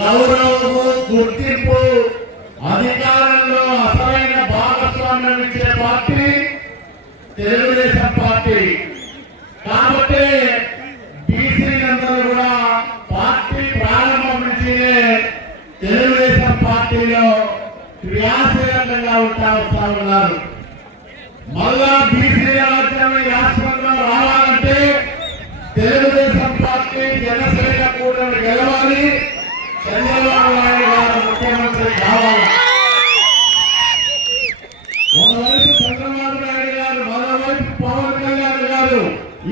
గౌరవము గుర్తింపు అధికారంలో అసలైన భాగస్వామ్యం ఇచ్చే పార్టీ తెలుగుదేశం పార్టీ. కాబట్టి బీసీలందరూ కూడా పార్టీ ప్రారంభం నుంచి తెలుగుదేశం పార్టీలో క్రియాశీలకంగా ఉంటా వస్తా ఉన్నారు. మళ్ళా బీసీ రాజ్యం రాష్ట్రంలో రావాలంటే తెలుగుదేశం పార్టీ జనసేన కూటమి గెలవాలి. చంద్రబాబు నాయుడు గారు ముఖ్యమంత్రి కావాలి ఒకవైపు చంద్రబాబు నాయుడు గారు మరోవైపు పవన్ కళ్యాణ్ గారు.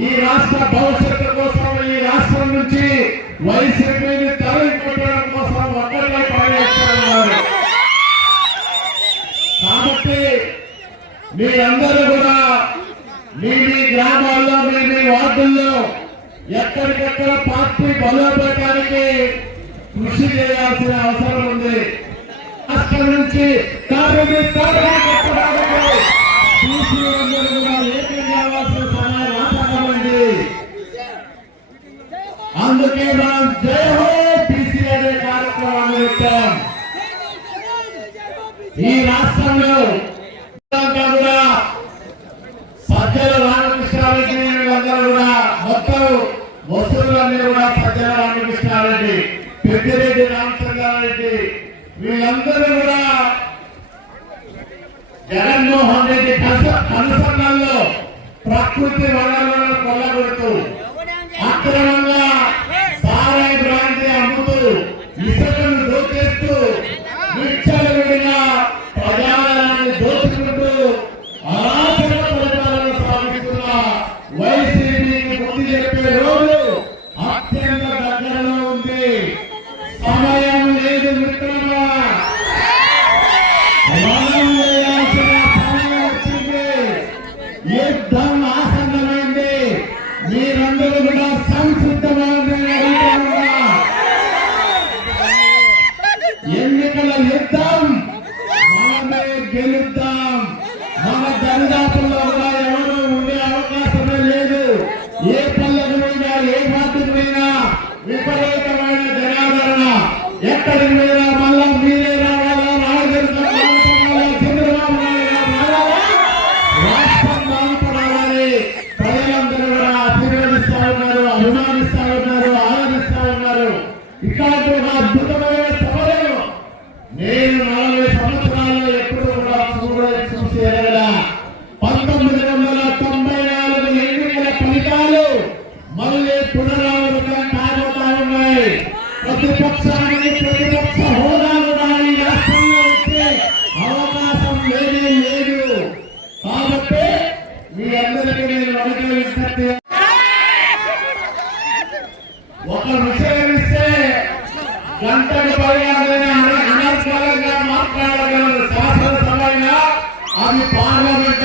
ఈ రాష్ట్ర భవిష్యత్తు కోసం ఈ రాష్ట్రం నుంచి వైసీపీని తరలి కోసం ఒక్కరిలో పనిచేస్తున్నారు కాబట్టి మీరందరూ కూడా మీ మీ గ్రామాల్లో మీ మీ వార్డుల్లో ఎక్కడికెక్కడ పార్టీ బలోపేతానికి కృషి చేయాల్సిన అవసరం ఉంది. రాష్ట్రం నుంచి అందుకే మనం జై హో బీసీ అనే కార్యక్రమాన్ని పెట్టాం. ఈ రాష్ట్రంలో కూడా సజ్జల రామకృష్ణారెడ్డి వీళ్ళందరూ కూడా మొత్తం వసూలన్నీ కూడా సజ్జల రామకృష్ణారెడ్డి. పెద్దిరెడ్డి రామచంద్రారెడ్డి. వీళ్ళందరూ కూడా జగన్మోహన్ రెడ్డి కనస- కనసన్నల్లో ప్రకృతి వనరులను కొల్లగొడుతూ అక్రమంగా యుద్ధం ఆసన్నమైంది? మీరందరూ కూడా సంసిద్ధమైంది ఎన్నికల యుద్ధం మనమే గెలుద్దాం. మన దరిదాపుల్లో కూడా ఎవరు ఉండే అవకాశమే లేదు. ఏ పల్లెకు పోయినా ఏ పార్టీకి పోయినా విపరీతమైన జనాదరణ. ఎక్కడికి పోయినా మళ్ళా మీరే రావాలా? నాయకులు చంద్రబాబు నాయుడు రావాలా రాష్ట్రం బాగుపడాలని ప్రజలందరూ కూడా ఆశీర్వదిస్తా ఉన్నారు అభిమానిస్తా ఉన్నారు ఆరాధిస్తా ఉన్నారు ఇట్లాంటి ఒక అద్భుతమైన సభలను నేను నాలుగు అవి పార్లమెంట్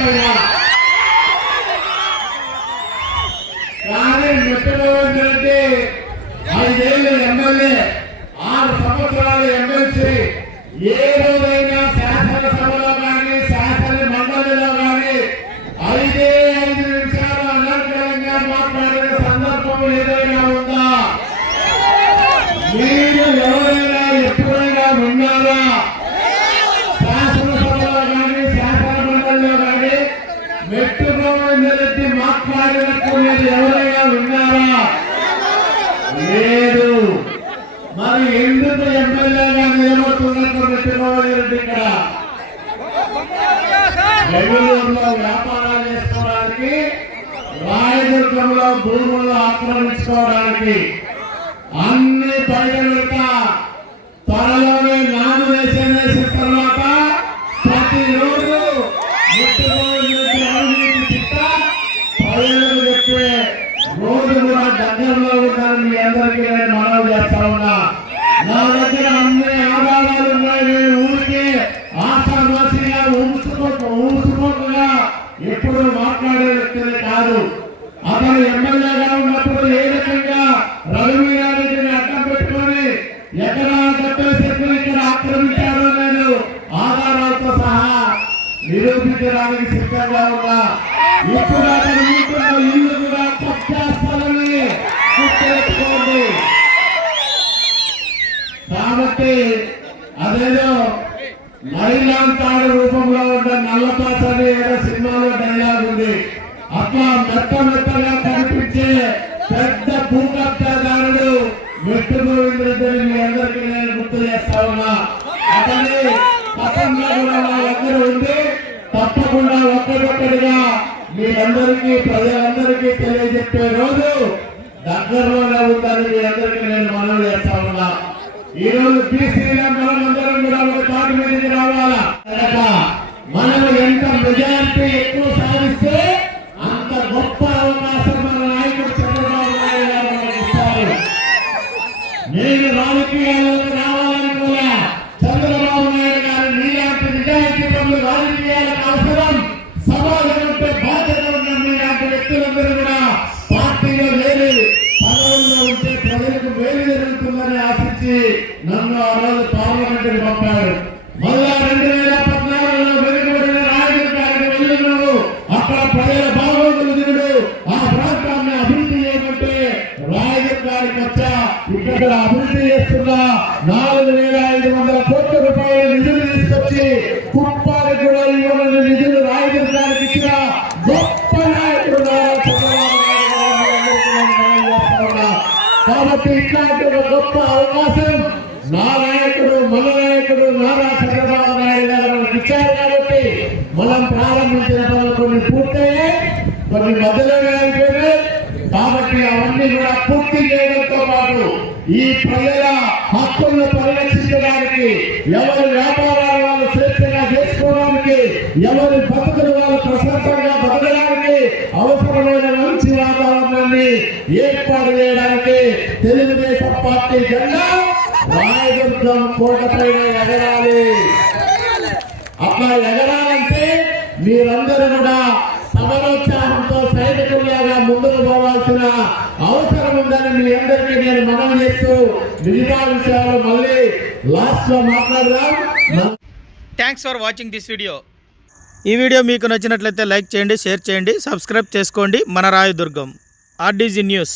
కానీ మిట్టమోహన్ రెడ్డి ఐదేళ్ళు ఎమ్మెల్యే ఆరు సంవత్సరాలు ఎమ్మెల్సీ. ఏ రోజైనా శాసనసభలో కానీ శాసన మండలిలో కానీ ఐదే ఐదు నిమిషాలు అనర్గళంగా మాట్లాడిన సందర్భం ఏదైనా ఉందా? మీరు ఎవరైనా ఎప్పుడైనా ఉన్నారా శాసనసభలో కానీ శాసన మండలిలో కానీ మెట్టు గోవిందరెడ్డి మాట్లాడినట్టు మీరు ఎవరైనా విన్నారా లేదు మరి ఎందుకు ఎమ్మెల్యేగా నిలబడుతున్నట్టు మెట్టు ఇక్కడ. బెంగళూరులో వ్యాపారాలు చేసుకోవడానికి రాయదుర్గంలో భూములు ఆక్రమించుకోవడానికి అన్ని బయట ఆక్రమించారో నేను ఆధారాలతో సహా నిరూపించడానికి సిద్ధంగా ఉన్నా. ఇప్పుడు అతను ఉంటున్న ఇల్లు కూడా పచ్చేస్తానని గుర్తుపెట్టుకోండి. కాబట్టి అదేదో నైలాన్ రూపంలో ఉన్న నల్లపాస అని ఏదో సినిమాలో డైలాగ్ ఉంది. అట్లా మెత్త మెత్తగా కనిపించే పెద్ద భూకబ్జాదారుడు మెట్టు గోవింద్ మీ అందరికీ నేను గుర్తు చేస్తా ఉన్నా. అందరికీ ప్రజలందరికీ తెలియజెప్పే రోజు దగ్గరలోనే ఉందని మీ అందరికీ నేను మనవి చేస్తా ఉన్నా. ఈ రోజు బీసీగా మనమందరం కూడా ఒక తాటి మీదకి రావాలా? మనం ఎంత మెజారిటీ ఎక్కువ సాధిస్తే అంత గొప్ప అవకాశం మన నాయకుడు చంద్రబాబు నాయుడు గారు నేను రాజకీయాల్లో కాబట్టి ఇట్లాంటి ఒక గొప్ప అవకాశం. నా నాయకుడు మన నాయకుడు నారా చంద్రబాబు నాయుడు గారు మనకి ఇచ్చారు కాబట్టి మనం ప్రారంభించిన పనులు కొన్ని పూర్తయ్యాయి. కొన్ని మధ్యలోనే అయిపోయినాయి కాబట్టి అవన్నీ కూడా పూర్తి చేయడంతో పాటు ఈ ప్రజల హక్కులను పరిరక్షించడానికి ఎవరి వ్యాపారాలు వాళ్ళు స్వేచ్ఛగా చేసుకోవడానికి ఎవరి బతుకులు పార్టీ జెండా రాయదుర్గం కోటపైన ఎగరాలి. అట్లా ఎగరాలంటే మీరందరూ కూడా సమరోత్సాహంతో సైనికుల్లాగా ముందుకు పోవాల్సిన అవసరం ఉందని మీ అందరికీ నేను మనం చేస్తూ మిగతా విషయాలు మళ్ళీ లాస్ట్లో మాట్లాడదాం. Thanks for watching this video ఈ వీడియో మీకు నచ్చినట్లయితే లైక్ చేయండి షేర్ చేయండి సబ్స్క్రైబ్ చేసుకోండి. మన రాయదుర్గం ఆర్డీజీ న్యూస్